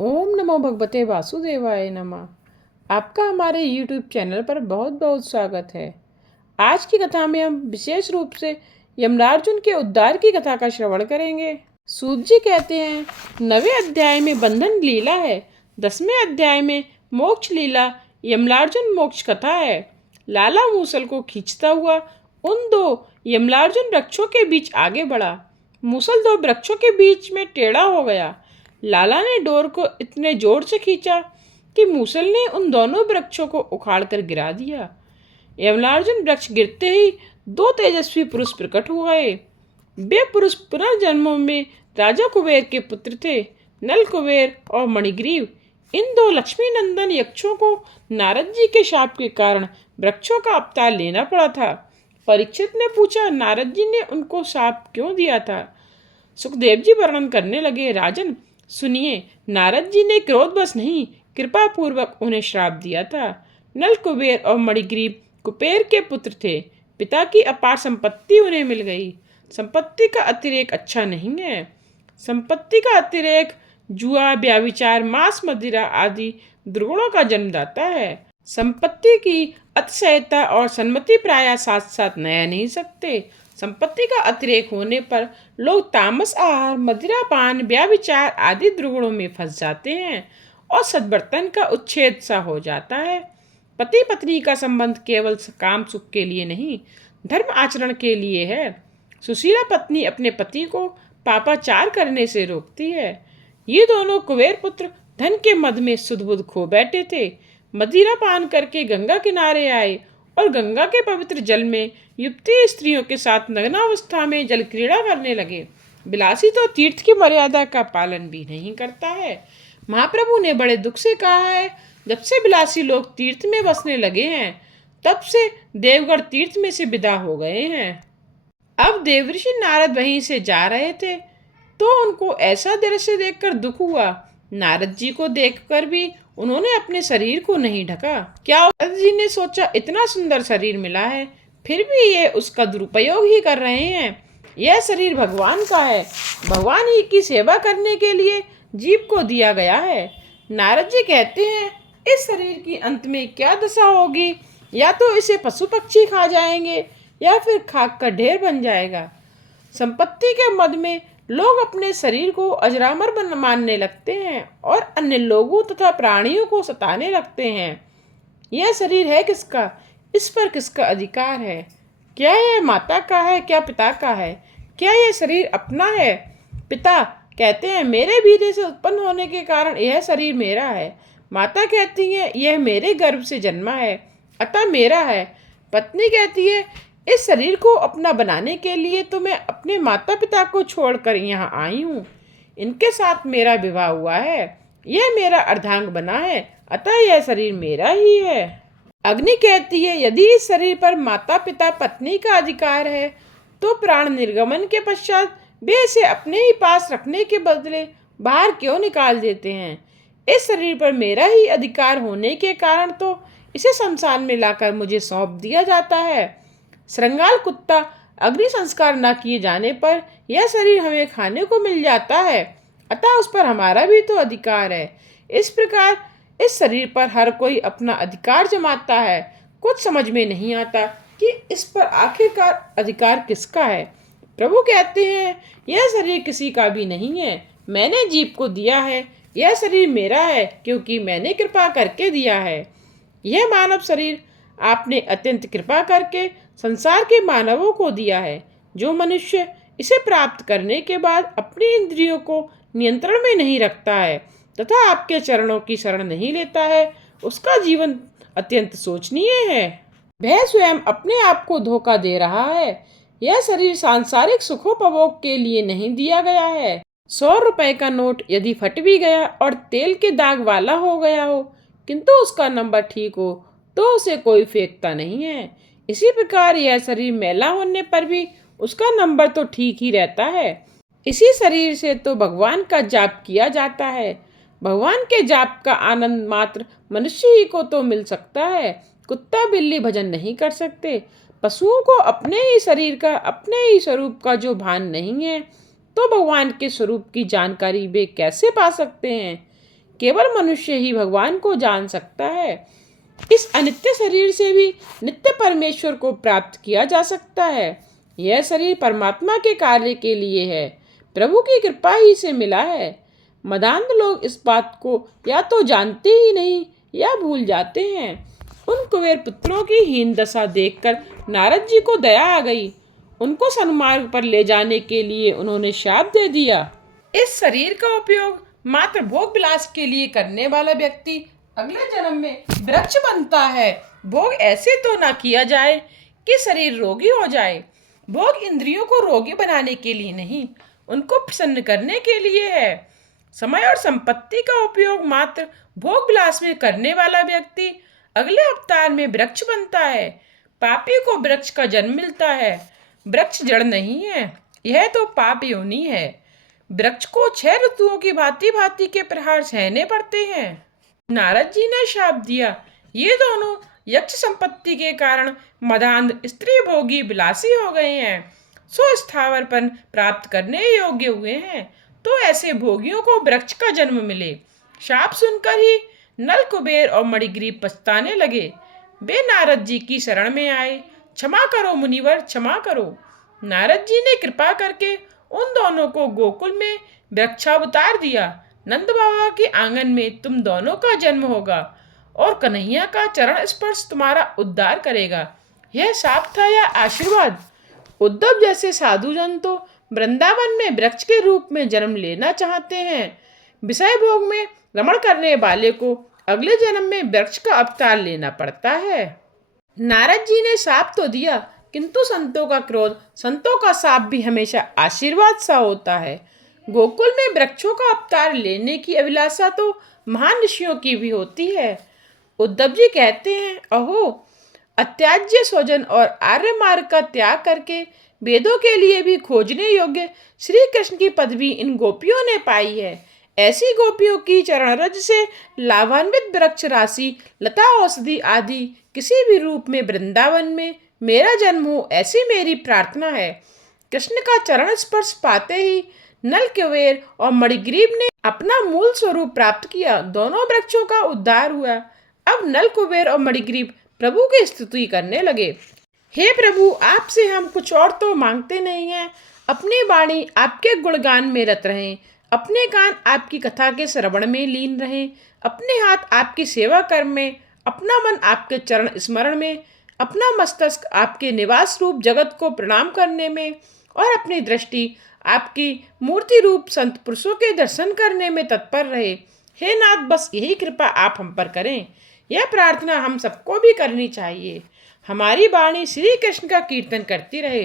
ओम नमो भगवते वासुदेवाय नमः। आपका हमारे YouTube चैनल पर बहुत बहुत स्वागत है। आज की कथा में हम विशेष रूप से यमराजुन के उद्धार की कथा का श्रवण करेंगे। सूत जी कहते हैं, 9वें अध्याय में बंधन लीला है, 10वें अध्याय में मोक्ष लीला यमलार्जुन मोक्ष कथा है। लाला मूसल को खींचता हुआ उन दो यमलार्जुन वृक्षों के बीच आगे बढ़ा। मूसल दो वृक्षों के बीच में टेढ़ा हो गया। लाला ने डोर को इतने जोर से खींचा कि मूसल ने उन दोनों वृक्षों को उखाड़कर गिरा दिया। यमलार्जुन वृक्ष गिरते ही दो तेजस्वी पुरुष प्रकट हो गए। वे पुरुष पुनर्जन्मों में राजा कुबेर के पुत्र थे। नल कुबेर और मणिग्रीव इन दो लक्ष्मी नंदन यक्षों को नारद जी के शाप के कारण वृक्षों का अवतार लेना पड़ा था। परीक्षित ने पूछा, नारद जी ने उनको शाप क्यों दिया था? सुखदेव जी वर्णन करने लगे, राजन सुनिए, नारद जी ने क्रोधवश नहीं, कृपा पूर्वक उन्हें श्राप दिया था। नल कुबेर और मणिग्रीव कुबेर के पुत्र थे। पिता की अपार संपत्ति उन्हें मिल गई। संपत्ति का अतिरेक अच्छा नहीं है। संपत्ति का अतिरेक जुआ, व्याभिचार, मांस, मदिरा आदि दुर्गुणों का जन्मदाता है। संपत्ति की अतिशयता और सन्मति प्राय साथ साथ नया नहीं सकते। संपत्ति का अतिरेक होने पर लोग तामस आहार, मदिरा पान, व्याभिचार आदि दुर्गुणों में फंस जाते हैं और सद्वर्तन का उच्छेद सा हो जाता है। पति पत्नी का संबंध केवल काम सुख के लिए नहीं, धर्म आचरण के लिए है। सुशीला पत्नी अपने पति को पापाचार करने से रोकती है। ये दोनों कुबेर पुत्र धन के मद में सुध-बुध खो बैठे थे। मदिरा पान करके गंगा किनारे आए और गंगा के पवित्र जल में युवती स्त्रियों के साथ नग्नावस्था में जल क्रीड़ा करने लगे। बिलासी तो तीर्थ की मर्यादा का पालन भी नहीं करता है। महाप्रभु ने बड़े दुख से कहा है, जब से बिलासी लोग तीर्थ में बसने लगे हैं, तब से देवगढ़ तीर्थ में से विदा हो गए हैं। अब देवऋषि नारद वहीं से जा रहे थे तो उनको ऐसा दृश्य देखकर दुख हुआ। नारद जी को देखकर भी उन्होंने अपने शरीर को नहीं ढका। क्या नारद जी ने सोचा, इतना सुंदर शरीर मिला है, फिर भी ये उसका दुरुपयोग ही कर रहे हैं। यह शरीर भगवान का है, भगवान ही की सेवा करने के लिए जीव को दिया गया है। नारद जी कहते हैं, इस शरीर की अंत में क्या दशा होगी? या तो इसे पशु पक्षी खा जाएंगे या फिर खाक का ढेर बन जाएगा। संपत्ति के मद में लोग अपने शरीर को अजरामर मानने लगते हैं और अन्य लोगों तथा प्राणियों को सताने लगते हैं। यह शरीर है किसका? इस पर किसका अधिकार है? क्या यह माता का है, क्या पिता का है? क्या यह शरीर अपना है? पिता कहते हैं, मेरे वीर्य से उत्पन्न होने के कारण यह शरीर मेरा है। माता कहती है, यह मेरे गर्भ से जन्मा है, अतः मेरा है। पत्नी कहती है, इस शरीर को अपना बनाने के लिए तो मैं अपने माता पिता को छोड़कर यहाँ आई हूँ। इनके साथ मेरा विवाह हुआ है, यह मेरा अर्धांग बना है, अतः यह शरीर मेरा ही है। अग्नि कहती है, यदि इस शरीर पर माता पिता पत्नी का अधिकार है तो प्राण निर्गमन के पश्चात वे इसे अपने ही पास रखने के बदले बाहर क्यों निकाल देते हैं? इस शरीर पर मेरा ही अधिकार होने के कारण तो इसे शमशान में लाकर मुझे सौंप दिया जाता है। श्रृंगाल कुत्ता अग्नि संस्कार न किए जाने पर यह शरीर हमें खाने को मिल जाता है, अतः उस पर हमारा भी तो अधिकार है। इस प्रकार इस शरीर पर हर कोई अपना अधिकार जमाता है। कुछ समझ में नहीं आता कि इस पर आखिरकार अधिकार किसका है। प्रभु कहते हैं, यह शरीर किसी का भी नहीं है, मैंने जीव को दिया है। यह शरीर मेरा है क्योंकि मैंने कृपा करके दिया है। यह मानव शरीर आपने अत्यंत कृपा करके संसार के मानवों को दिया है। जो मनुष्य इसे प्राप्त करने के बाद अपनी इंद्रियों को नियंत्रण में नहीं रखता है तथा आपके चरणों की शरण नहीं लेता है, उसका जीवन अत्यंत शोचनीय है। वह स्वयं अपने आप को धोखा दे रहा है। यह शरीर सांसारिक सुखोपभोग के लिए नहीं दिया गया है। 100 रुपए का नोट यदि फट भी गया और तेल के दाग वाला हो गया हो, किंतु उसका नंबर ठीक हो तो उसे कोई फेंकता नहीं है। इसी प्रकार यह शरीर मैला होने पर भी उसका नंबर तो ठीक ही रहता है। इसी शरीर से तो भगवान का जाप किया जाता है। भगवान के जाप का आनंद मात्र मनुष्य ही को तो मिल सकता है। कुत्ता बिल्ली भजन नहीं कर सकते। पशुओं को अपने ही शरीर का, अपने ही स्वरूप का जो भान नहीं है, तो भगवान के स्वरूप की जानकारी वे कैसे पा सकते हैं? केवल मनुष्य ही भगवान को जान सकता है। इस अनित्य शरीर से भी नित्य परमेश्वर को प्राप्त किया जा सकता है। यह शरीर परमात्मा के कार्य के लिए है, प्रभु की कृपा ही से मिला है। मदान्ध लोग इस बात को या तो जानते ही नहीं या भूल जाते हैं। उन कुबेर पुत्रों की हीन दशा देखकर नारद जी को दया आ गई। उनको सन्मार्ग पर ले जाने के लिए उन्होंने शाप दे दिया। इस शरीर का उपयोग मात्र भोग विलास के लिए करने वाला व्यक्ति अगले जन्म में वृक्ष बनता है। भोग ऐसे तो ना किया जाए कि शरीर रोगी हो जाए। भोग इंद्रियों को रोगी बनाने के लिए नहीं, उनको प्रसन्न करने के लिए है। समय और संपत्ति का उपयोग मात्र भोग विलास में करने वाला व्यक्ति अगले अवतार में वृक्ष बनता है। पापी को वृक्ष का जन्म मिलता है। वृक्ष जड़ नहीं है, यह तो पाप योनि है। वृक्ष को 6 ऋतुओं की भांति भांति के प्रहार सहने पड़ते हैं। नारद जी ने शाप दिया। ये दोनों यक्ष संपत्ति के कारण मदान्ध स्त्री भोगी विलासी हो गए हैं, सो स्थावरपन प्राप्त करने योग्य हुए हैं। तो ऐसे भोगियों को वृक्ष का जन्म मिले। शाप सुनकर ही नल, कुबेर और मणिग्रीव पछताने लगे। वे नारद जी की शरण में आए। क्षमा करो मुनिवर, क्षमा करो। नारद जी ने कृपा करके उन दोनों को गोकुल में वृक्षावतार दिया। नंद बाबा के आंगन में तुम दोनों का जन्म होगा और कन्हैया का चरण स्पर्श तुम्हारा उद्धार करेगा। यह शाप था या आशीर्वाद? उद्धव जैसे साधुजन तो वृंदावन में वृक्ष के रूप में जन्म लेना चाहते हैं। विषय भोग में रमण करने वाले को अगले जन्म में वृक्ष का अवतार लेना पड़ता है। नारद जी ने शाप तो दिया, किंतु संतों का क्रोध, संतों का शाप भी हमेशा आशीर्वाद सा होता है। गोकुल में वृक्षों का अवतार लेने की अभिलाषा तो महान ऋषियों की भी होती है। उद्धव जी कहते हैं, अहो अत्याज्य स्वजन और आर्य मार्ग का त्याग करके वेदों के लिए भी खोजने योग्य श्री कृष्ण की पदवी इन गोपियों ने पाई है। ऐसी गोपियों की चरण रज से लाभान्वित वृक्ष राशि, लता, औषधि आदि किसी भी रूप में वृंदावन में मेरा जन्म हो, ऐसी मेरी प्रार्थना है। कृष्ण का चरण स्पर्श पाते ही नल, कुबेर और मणिग्रीव ने अपना मूल स्वरूप प्राप्त किया। दोनों वृक्षों का उद्धार हुआ। अब नल, कुबेर और मणिग्रीव प्रभु की स्तुति करने लगे। हे प्रभु, आपसे हम कुछ और तो मांगते नहीं हैं। अपनी वाणी आपके गुणगान में रत रहें, अपने कान आपकी कथा के श्रवण में लीन रहें, अपने हाथ आपकी सेवा कर्म में, अपना मन आपके चरण स्मरण में, अपना मस्तक आपके निवास रूप जगत को प्रणाम करने में और अपनी दृष्टि आपकी मूर्ति रूप संत पुरुषों के दर्शन करने में तत्पर रहे। हे नाथ, बस यही कृपा आप हम पर करें। यह प्रार्थना हम सबको भी करनी चाहिए। हमारी वाणी श्री कृष्ण का कीर्तन करती रहे,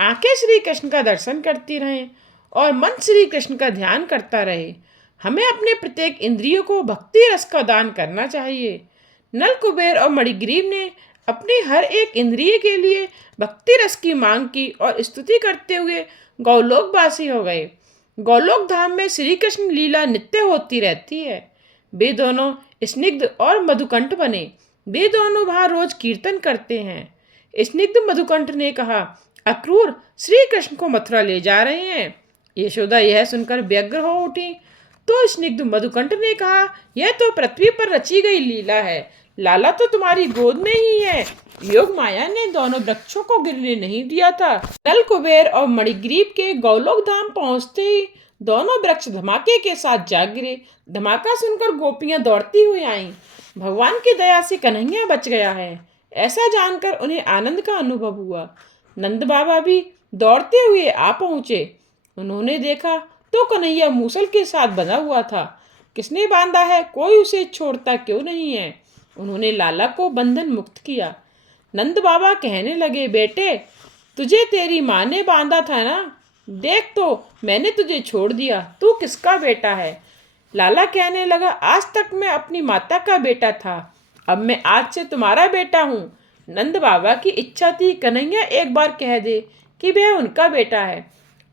आंखें श्री कृष्ण का दर्शन करती रहें और मन श्री कृष्ण का ध्यान करता रहे। हमें अपने प्रत्येक इंद्रियों को भक्ति रस का दान करना चाहिए। नल, कुबेर और मणिग्रीव ने अपनी हर एक इंद्रिय के लिए भक्ति रस की मांग की और स्तुति करते हुए गौलोकवासी हो गए। गौलोक धाम में श्री कृष्ण लीला नित्य होती रहती है। वे दोनों स्निग्ध और मधुकंठ बने। वे दोनों वहाँ रोज कीर्तन करते हैं। स्निग्ध मधुकंठ ने कहा, अक्रूर श्री कृष्ण को मथुरा ले जा रहे हैं। यशोदा यह सुनकर व्यग्र हो उठी। तो स्निग्ध मधुकंठ ने कहा, यह तो पृथ्वी पर रची गई लीला है। लाला तो तुम्हारी गोद में ही है। योग माया ने दोनों वृक्षों को गिरने नहीं दिया था। नल, कुबेर और मणिग्रीव के गौलोक धाम पहुंचते ही दोनों वृक्ष धमाके के साथ जाग गिरे। धमाका सुनकर गोपियां दौड़ती हुई आईं। भगवान की दया से कन्हैया बच गया है, ऐसा जानकर उन्हें आनंद का अनुभव हुआ। नंद बाबा भी दौड़ते हुए आ पहुंचे। उन्होंने देखा तो कन्हैया मूसल के साथ बंधा हुआ था। किसने बांधा है, कोई उसे छोड़ता क्यों नहीं है। उन्होंने लाला को बंधन मुक्त किया। नंद बाबा कहने लगे, बेटे तुझे तेरी माँ ने बांधा था ना, देख तो मैंने तुझे छोड़ दिया, तू किसका बेटा है। लाला कहने लगा, आज तक मैं अपनी माता का बेटा था, अब मैं आज से तुम्हारा बेटा हूँ। नंद बाबा की इच्छा थी कन्हैया एक बार कह दे कि वह उनका बेटा है।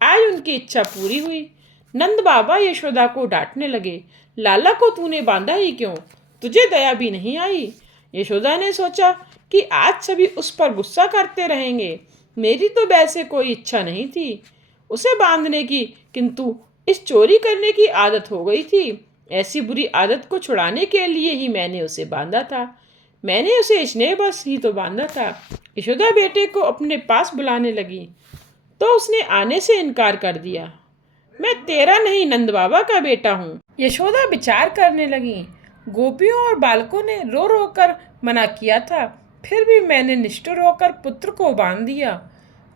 आज उनकी इच्छा पूरी हुई। नंद बाबा यशोदा को डांटने लगे, लाला को तूने बांधा ही क्यों, तुझे दया भी नहीं आई। यशोदा ने सोचा कि आज सभी उस पर गुस्सा करते रहेंगे, मेरी तो वैसे कोई इच्छा नहीं थी उसे बांधने की, किंतु इस चोरी करने की आदत हो गई थी। ऐसी बुरी आदत को छुड़ाने के लिए ही मैंने उसे बांधा था। मैंने उसे स्नेह बस ही तो बांधा था। यशोदा बेटे को अपने पास बुलाने लगी तो उसने आने से इनकार कर दिया। मैं तेरा नहीं, नंद बाबा का बेटा हूँ। यशोदा विचार करने लगी। गोपियों और बालकों ने रो रो कर मना किया था, फिर भी मैंने निष्ठुर होकर पुत्र को बांध दिया।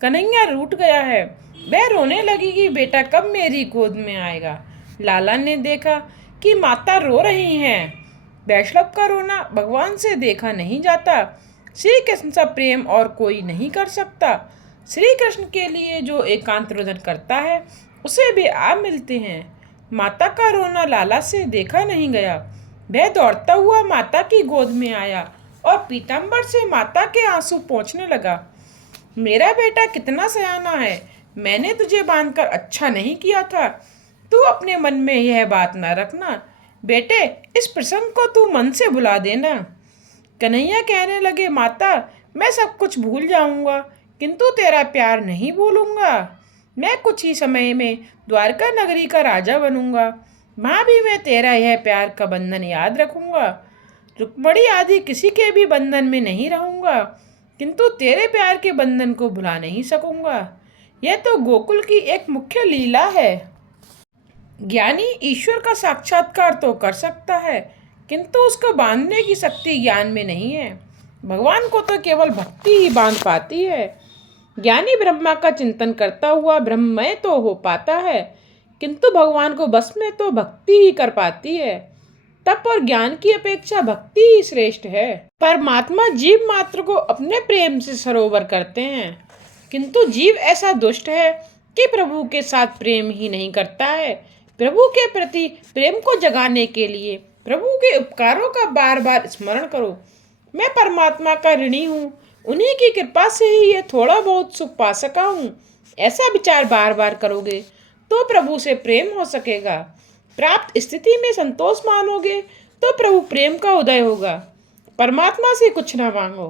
कन्हैया रूठ गया है। वह रोने लगी कि बेटा कब मेरी गोद में आएगा। लाला ने देखा कि माता रो रही हैं। वैष्णव का रोना भगवान से देखा नहीं जाता। श्री कृष्ण सा प्रेम और कोई नहीं कर सकता। श्री कृष्ण के लिए जो एकांत रोदन करता है उसे भी आप मिलते हैं। माता का रोना लाला से देखा नहीं गया। वह दौड़ता हुआ माता की गोद में आया और पीताम्बर से माता के आंसू पोंछने लगा। मेरा बेटा कितना सयाना है। मैंने तुझे बांधकर अच्छा नहीं किया था। तू अपने मन में यह बात न रखना। बेटे, इस प्रसंग को तू मन से भुला देना। कन्हैया कहने लगे, माता, मैं सब कुछ भूल जाऊंगा, किंतु तेरा प्यार नहीं भूलूंगा। मैं कुछ ही समय में द्वारका नगरी का राजा बनूंगा। वहाँ भी मैं तेरा यह प्यार का बंधन याद रखूंगा। रुक्मणी आदि किसी के भी बंधन में नहीं रहूंगा, किंतु तेरे प्यार के बंधन को भुला नहीं सकूंगा। यह तो गोकुल की एक मुख्य लीला है। ज्ञानी ईश्वर का साक्षात्कार तो कर सकता है, किंतु उसको बांधने की शक्ति ज्ञान में नहीं है। भगवान को तो केवल भक्ति ही बांध पाती है। ज्ञानी ब्रह्मा का चिंतन करता हुआ ब्रह्ममय तो हो पाता है, किंतु भगवान को बस में तो भक्ति ही कर पाती है। तप और ज्ञान की अपेक्षा भक्ति ही श्रेष्ठ है। परमात्मा जीव मात्र को अपने प्रेम से सरोवर करते हैं, किंतु जीव ऐसा दुष्ट है कि प्रभु के साथ प्रेम ही नहीं करता है। प्रभु के प्रति प्रेम को जगाने के लिए प्रभु के उपकारों का बार बार स्मरण करो। मैं परमात्मा का ऋणी हूँ, उन्हीं की कृपा से ही ये थोड़ा बहुत सुख पा सका हूँ। ऐसा विचार बार बार करोगे तो प्रभु से प्रेम हो सकेगा। प्राप्त स्थिति में संतोष मानोगे तो प्रभु प्रेम का उदय होगा। परमात्मा से कुछ ना मांगो।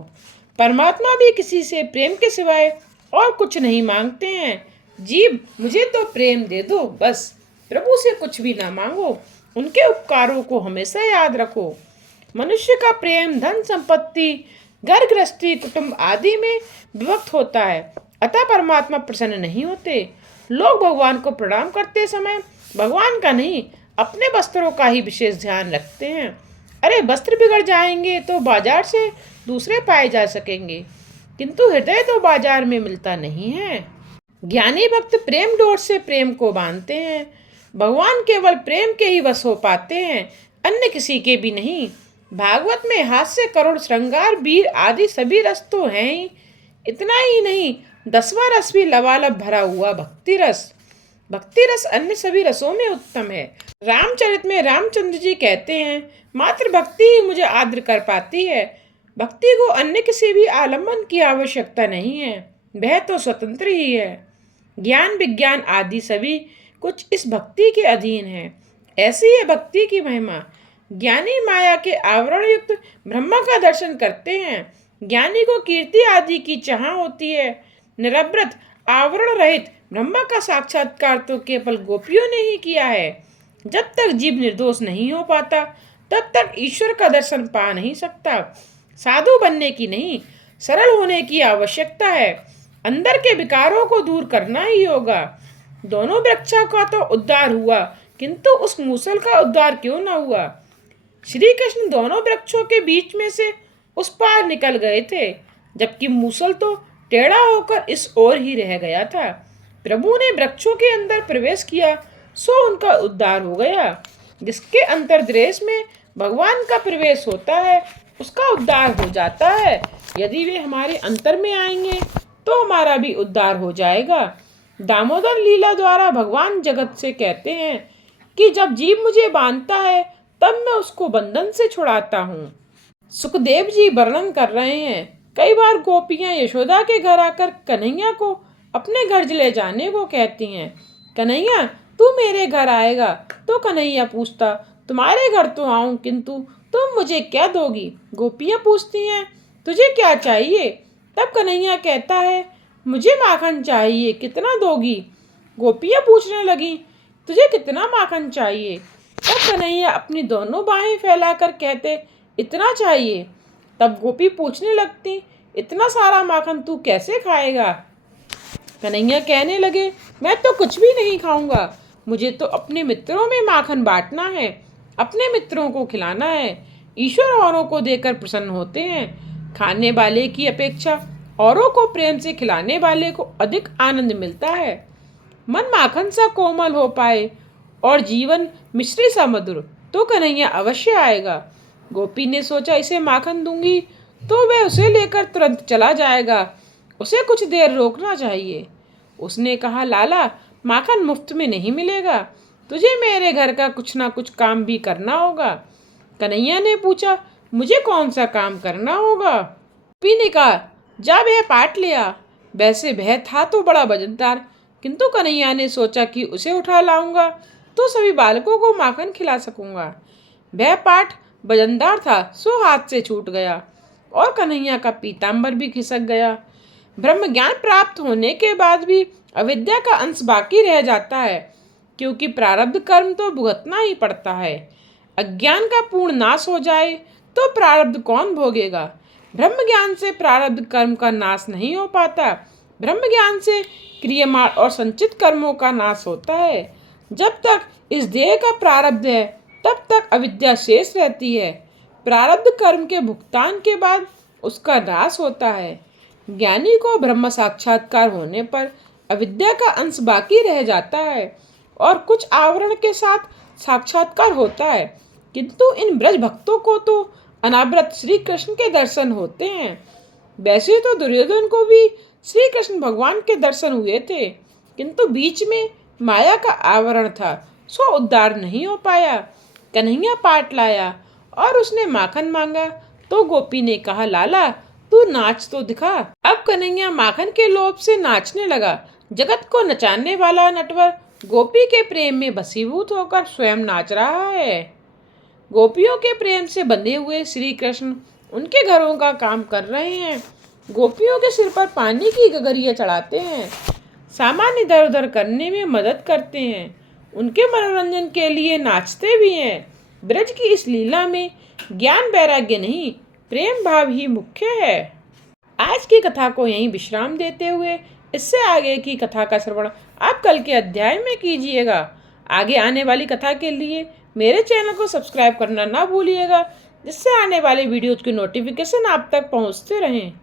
परमात्मा भी किसी से प्रेम के सिवाय और कुछ नहीं मांगते हैं। जीव, मुझे तो प्रेम दे दो बस। प्रभु से कुछ भी ना मांगो। उनके उपकारों को हमेशा याद रखो। मनुष्य का प्रेम धन संपत्ति, घर गृहस्थी, कुटुंब आदि में विभक्त होता है, अतः परमात्मा प्रसन्न नहीं होते। लोग भगवान को प्रणाम करते समय भगवान का नहीं, अपने वस्त्रों का ही विशेष ध्यान रखते हैं। अरे, वस्त्र बिगड़ जाएंगे तो बाजार से दूसरे पाए जा सकेंगे, किंतु हृदय तो बाजार में मिलता नहीं है। ज्ञानी भक्त प्रेम डोर से प्रेम को बांधते हैं। भगवान केवल प्रेम के ही वश हो पाते हैं, अन्य किसी के भी नहीं। भागवत में हास्य, करुण, श्रृंगार, वीर आदि सभी रस तो हैं ही। इतना ही नहीं, 10वां रस भी लबालब भरा हुआ भक्ति रस। भक्ति रस अन्य सभी रसों में उत्तम है। रामचरित में रामचंद्र जी कहते हैं, मात्र भक्ति ही मुझे आर्द्र कर पाती है। भक्ति को अन्य किसी भी आलम्बन की आवश्यकता नहीं है, वह तो स्वतंत्र ही है। ज्ञान विज्ञान आदि सभी कुछ इस भक्ति के अधीन है। ऐसी है भक्ति की महिमा। ज्ञानी माया के आवरण युक्त ब्रह्मा का दर्शन करते हैं। ज्ञानी को कीर्ति आदि की चाह होती है। निरवृत आवरण रहित ब्रह्मा का साक्षात्कार तो केवल गोपियों ने ही किया है। जब तक जीव निर्दोष नहीं हो पाता तब तक ईश्वर का दर्शन पा नहीं सकता। साधु बनने की नहीं, सरल होने की आवश्यकता है। अंदर के विकारों को दूर करना ही होगा। दोनों वृक्षों का तो उद्धार हुआ, किंतु उस मूसल का उद्धार क्यों न हुआ। श्री कृष्ण दोनों वृक्षों के बीच में से उस पार निकल गए थे, जबकि मूसल तो टेढ़ा होकर इस ओर ही रह गया था। प्रभु ने वृक्षों के अंदर प्रवेश किया, सो उनका उद्धार हो गया। जिसके अंतर्देश में भगवान का प्रवेश होता है उसका उद्धार हो जाता है। यदि वे हमारे अंतर में आएंगे तो हमारा भी उद्धार हो जाएगा। दामोदर लीला द्वारा भगवान जगत से कहते हैं कि जब जीव मुझे बांधता है तब मैं उसको बंधन से छुड़ाता हूँ। सुखदेव जी वर्णन कर रहे हैं, कई बार गोपियाँ यशोदा के घर आकर कन्हैया को अपने घर ले जाने को कहती हैं। कन्हैया, तू मेरे घर आएगा? तो कन्हैया पूछता, तुम्हारे घर तो आऊं, किंतु तुम मुझे क्या दोगी? गोपियाँ पूछती हैं, तुझे क्या चाहिए? तब कन्हैया कहता है, मुझे माखन चाहिए, कितना दोगी? गोपियाँ पूछने लगी, तुझे कितना माखन चाहिए? तब कन्हैया अपनी दोनों बाहें फैलाकर कहते, इतना चाहिए। तब गोपी पूछने लगती, इतना सारा माखन तू कैसे खाएगा? कन्हैया कहने लगे, मैं तो कुछ भी नहीं खाऊंगा, मुझे तो अपने मित्रों में माखन बांटना है, अपने मित्रों को खिलाना है। ईश्वर औरों को देकर प्रसन्न होते हैं, खाने वाले की अपेक्षा औरों को प्रेम से खिलाने वाले को अधिक आनंद मिलता है। मन माखन सा कोमल हो पाए और जीवन मिश्री सा मधुर तो कन्हैया अवश्य आएगा। गोपी ने सोचा, इसे माखन दूंगी तो वह उसे लेकर तुरंत चला जाएगा, उसे कुछ देर रोकना चाहिए। उसने कहा, लाला, माखन मुफ्त में नहीं मिलेगा, तुझे मेरे घर का कुछ ना कुछ काम भी करना होगा। कन्हैया ने पूछा, मुझे कौन सा काम करना होगा? गोपी ने कहा, जा वह पाट ले आ। वैसे वह था तो बड़ा वजनदार, किंतु कन्हैया ने सोचा कि उसे उठा लाऊंगा तो सभी बालकों को माखन खिला सकूंगा। वह पाट वजनदार था, सो हाथ से छूट गया और कन्हैया का पीताम्बर भी खिसक गया। ब्रह्म ज्ञान प्राप्त होने के बाद भी अविद्या का अंश बाकी रह जाता है, क्योंकि प्रारब्ध कर्म तो भुगतना ही पड़ता है। अज्ञान का पूर्ण नाश हो जाए तो प्रारब्ध कौन भोगेगा? ब्रह्म ज्ञान से प्रारब्ध कर्म का नाश नहीं हो पाता, ब्रह्म ज्ञान से क्रियमाण और संचित कर्मों का नाश होता है। जब तक इस देह का प्रारब्ध है तब तक अविद्या शेष रहती है। प्रारब्ध कर्म के भुगतान के बाद उसका नाश होता है। ज्ञानी को ब्रह्म साक्षात्कार होने पर अविद्या का अंश बाकी रह जाता है और कुछ आवरण के साथ साक्षात्कार होता है, किंतु इन ब्रज भक्तों को तो अनावृत श्री कृष्ण के दर्शन होते हैं। वैसे तो दुर्योधन को भी श्री कृष्ण भगवान के दर्शन हुए थे, किंतु बीच में माया का आवरण था, सो उद्धार नहीं हो पाया। कन्हैया पाट लाया और उसने माखन मांगा तो गोपी ने कहा, लाला, तू नाच तो दिखा। अब कन्हैया माखन के लोभ से नाचने लगा। जगत को नचाने वाला नटवर गोपी के प्रेम में वशीभूत होकर स्वयं नाच रहा है। गोपियों के प्रेम से बंधे हुए श्री कृष्ण उनके घरों का काम कर रहे हैं। गोपियों के सिर पर पानी की गगरियां चढ़ाते हैं, सामान इधर उधर करने में मदद करते हैं, उनके मनोरंजन के लिए नाचते भी हैं। ब्रज की इस लीला में ज्ञान वैराग्य नहीं, प्रेम भाव ही मुख्य है। आज की कथा को यहीं विश्राम देते हुए इससे आगे की कथा का श्रवण आप कल के अध्याय में कीजिएगा। आगे आने वाली कथा के लिए मेरे चैनल को सब्सक्राइब करना ना भूलिएगा, जिससे आने वाले वीडियोज की नोटिफिकेशन आप तक पहुंचते रहें।